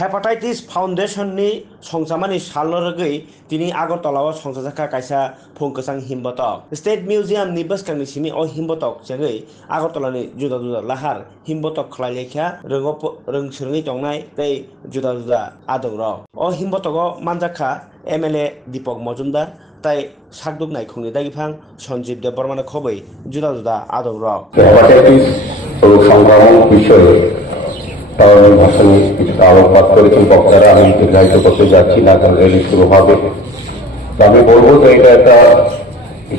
Hepatitis फाउंडेशननि संसामानि सालनरगै दिनै आगरतलाव संसाजाखा कायसा फुंकसां हिमबतक state मिउजियामनि बसखांनि सिनि अ हिमबतक जेरै आगरतलानि जुदा जुदा लाहार हिमबतक खलायलेख्या रोंसोङै दंनाय तै जुदा जुदा आदौरक अ हिमबतक मानजाखा एमएलए दीपक मजुमदार তাই সাকদুক নাইখুংনি দাগিফাং সঞ্জীব দেববর্মানে খবৈ जुदा जुदा आदौरक হেপাটাইটিস রোগ সংক্রমণ বিষয়ে তার ভাষণে কিছুটা আলোকপাত করেছেন বক্তারা। আমি দীর্ঘায়িত করতে যাচ্ছি না, কারণ র্যালি শুরু হবে। আমি বলবো যে এটা একটা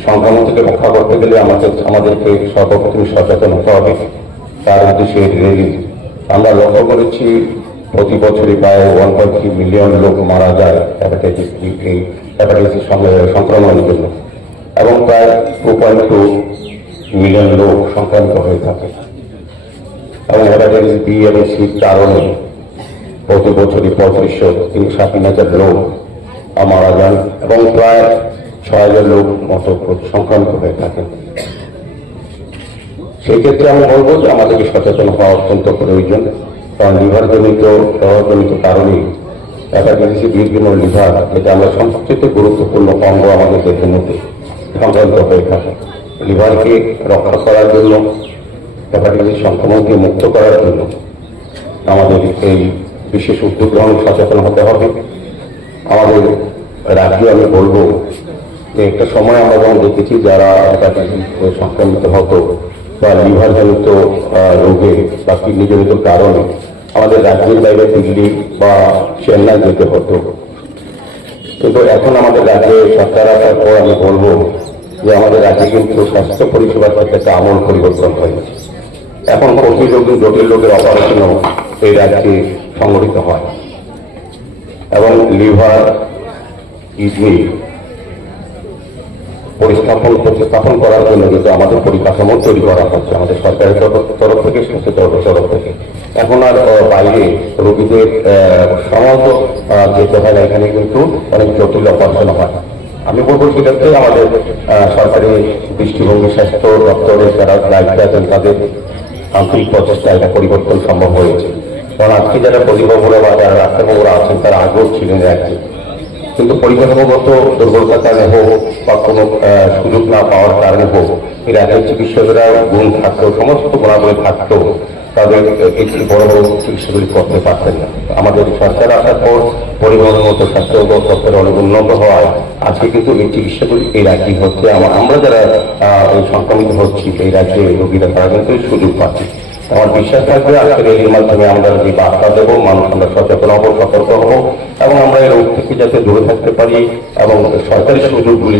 সংক্রমণ থেকে রক্ষা করতে গেলে আমাদেরকে সর্বপ্রথম সচেতন হতে হবে। তার উদ্দেশ্যে র্যালি আমরা লক্ষ্য করেছি প্রতি বছরই প্রায় 1.3 মিলিয়ন লোক মারা যায় হেপাটাইটিস সংক্রমণের জন্য, এবং প্রায় 2.2 মিলিয়ন লোক সংক্রামিত হয়ে থাকে। এবং হেপাটাইটিস বি এবং সির কারণে প্রতি বছরই 35,000 লোক মারা যান এবং প্রায় 6,000 লোক মতো সংক্রামিত হয়ে থাকেন। সেই ক্ষেত্রে আমি বলবো যে আমাদেরকে সচেতন হওয়া অত্যন্ত প্রয়োজন, কারণ লিভারজনিত কারণে হেপাটাইটিস বিভিন্ন লিভার, যেটা আমরা সবচেয়ে গুরুত্বপূর্ণ অঙ্গ আমাদের দেহের মধ্যে, সংক্রামিত হয়ে থাকে। লিভারকে রক্ষা করার জন্য, হেপাটাইটিস সংক্রমণকে মুক্ত করার জন্য আমাদের এই বিশেষ উদ্যোগ গ্রহণ সচেতন হতে হবে। আমাদের রাজ্যে আমি বলবো যে একটা সময় আমরা যখন দেখেছি যারা হেপাটাইটিস সংক্রমিত হতো বা লিভারজনিত রোগে বা কিডনিজনিত কারণে আমাদের রাজ্যের বাইরে দিল্লি বা চেন্নাই যেতে হতো, কিন্তু এখন আমাদের রাজ্যে সরকার আসার পর আমি বলবো যে আমাদের রাজ্যে কিন্তু স্বাস্থ্য পরিষেবার ক্ষেত্রে একটা আমূল পরিবর্তন হয়েছে। এখন কোটি রোগী, জটিল রোগের অপারেশনও এই রাজ্যে সংগঠিত হয়, এবং লিভার, কিডনি প্রতিস্থাপন করার জন্য কিন্তু আমাদের পরিকাঠামো তৈরি করা হচ্ছে আমাদের সরকারের তরফ থেকে, স্বাস্থ্য তরফ থেকে। এখন আর বাইরে রোগীদের সমাজ যেতে হয় না, এখানে কিন্তু অনেক জটিল অপারেশন হয়। আমি বলবো সেক্ষেত্রে আমাদের সরকারি দৃষ্টিভঙ্গি, স্বাস্থ্য দপ্তরের যারা দায়িত্বে আছেন তাদের আন্তরিক প্রচেষ্টা এটা পরিবর্তন সম্ভব হয়েছে। কারণ আজকে যারা প্রতিভাবরা বা যারা ডাক্তারবাবুরা আছেন তারা আগেও ছিলেন রাজ্যে, কিন্তু পরিকাঠামোগত দুর্বলতার কারণে হোক বা কোনো সুযোগ না পাওয়ার কারণে হোক, এই রাজ্যের চিকিৎসকেরা গুণ থাকতেও, সমস্ত গুণাবলী থাকতেও তাদের এই বড় বড় চিকিৎসাগুলি করতে পারতেন না। আমাদের সরকার আসার পর পরিবহনের মতো স্বাস্থ্য দপ্তরে অনেক উন্নত হওয়ায় আজকে কিন্তু এই চিকিৎসাগুলি এই রাজ্যে হচ্ছে। আমরা যারা এই সংক্রমিত হচ্ছি এই রাজ্যে রোগীরা, তারা কিন্তু সুযোগ পাচ্ছি। আমার বিশ্বাস থাকবে আজকের এর মাধ্যমে আমরা যে বার্তা দেবো, মানুষ আমরা সচেতন হবো, সতর্ক হবো, এবং আমরা এই রোগ থেকে যাতে দূরে থাকতে পারি এবং সরকারি সুযোগগুলি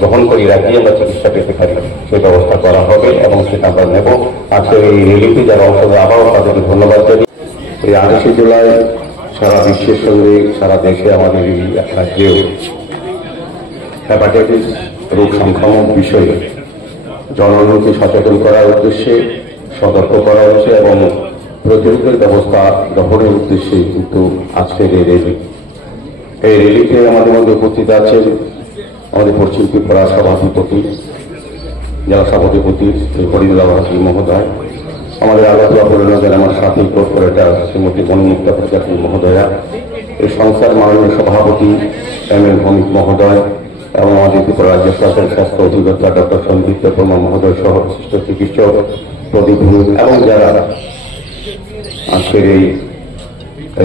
গ্রহণ করি, রাজ্যে আমরা চিকিৎসা পেতে পারি, সেই ব্যবস্থা করা হবে এবং সেটা আমরা নেব। আজকের এই র্যালিতে যারা অংশগ্রহণ, আবারও তাদেরকে ধন্যবাদ জানি। এই 28 জুলাই সারা বিশ্বের সঙ্গে সারা দেশে আমাদের এই রাজ্যেও হেপাটাইটিস রোগ সংক্রমণ বিষয়ে জনগণকে সচেতন করার উদ্দেশ্যে, সতর্ক করা হচ্ছে এবং প্রতিরোধের ব্যবস্থা গ্রহণের উদ্দেশ্যে কিন্তু আজকের এই র্যালি। এই র্যালিতে আমাদের মধ্যে উপস্থিত আছেন আমাদের পশ্চিম ত্রিপুরা সভাধিপতি, জেলা সভাধিপতি শ্রী হরিদুল্লাহ হাসি মহোদয়, আমাদের আগরতলা পৌরনগর আমার সাথী কর্পোরেটর শ্রীমতী বনমুক্তা প্রজাপতি মহোদয়া, এই সংস্থার মাননীয় সভাপতি এম.এল. ভৌমিক মহোদয়, এবং আমাদের ত্রিপুরা রাজ্য সরকারের স্বাস্থ্য অধিকর্তা ডক্টর সঞ্জীব দেববর্মা মহোদয় সহ বিশিষ্ট চিকিৎসক, প্রদীপ, এবং যারা আজকের এই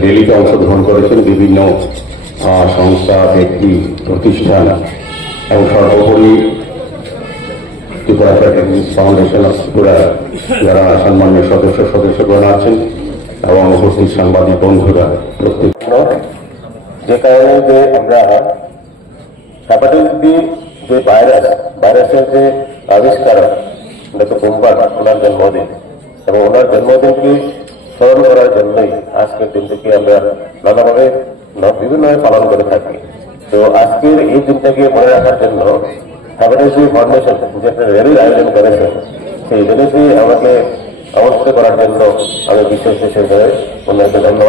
র্যালিতে অংশগ্রহণ করেছেন, বিভিন্ন সংস্থা, ব্যক্তি, প্রতিষ্ঠান, এবং সর্বোপরি Tripura hepatitis foundation of Tripura যারা সম্মানীয় সদস্যগণ আছেন, এবং উপস্থিত সাংবাদিক বন্ধুরা, প্রত্যেক যে কারণে যে আমরা হেপাটাইটিস বি যে ভাইরাসের যে আবিষ্কারক ডক্টর বুম্বার, ওনার জন্মদিন, এবং ওনার জন্মদিনকে স্মরণ করার জন্যই আজকের দিনটিকে আমরা নানাভাবে বিভিন্নভাবে পালন করে থাকি। তো আজকের এই দিনটাকে মনে রাখার জন্য হেপাটাইটিস বি ফাউন্ডেশন যে একটা র্যালির আয়োজন করেছে, সেই র্যালিতে আমাকে আমন্ত্রিত করার জন্য আমি বিশেষভাবে ওনাকে ধন্যবাদ।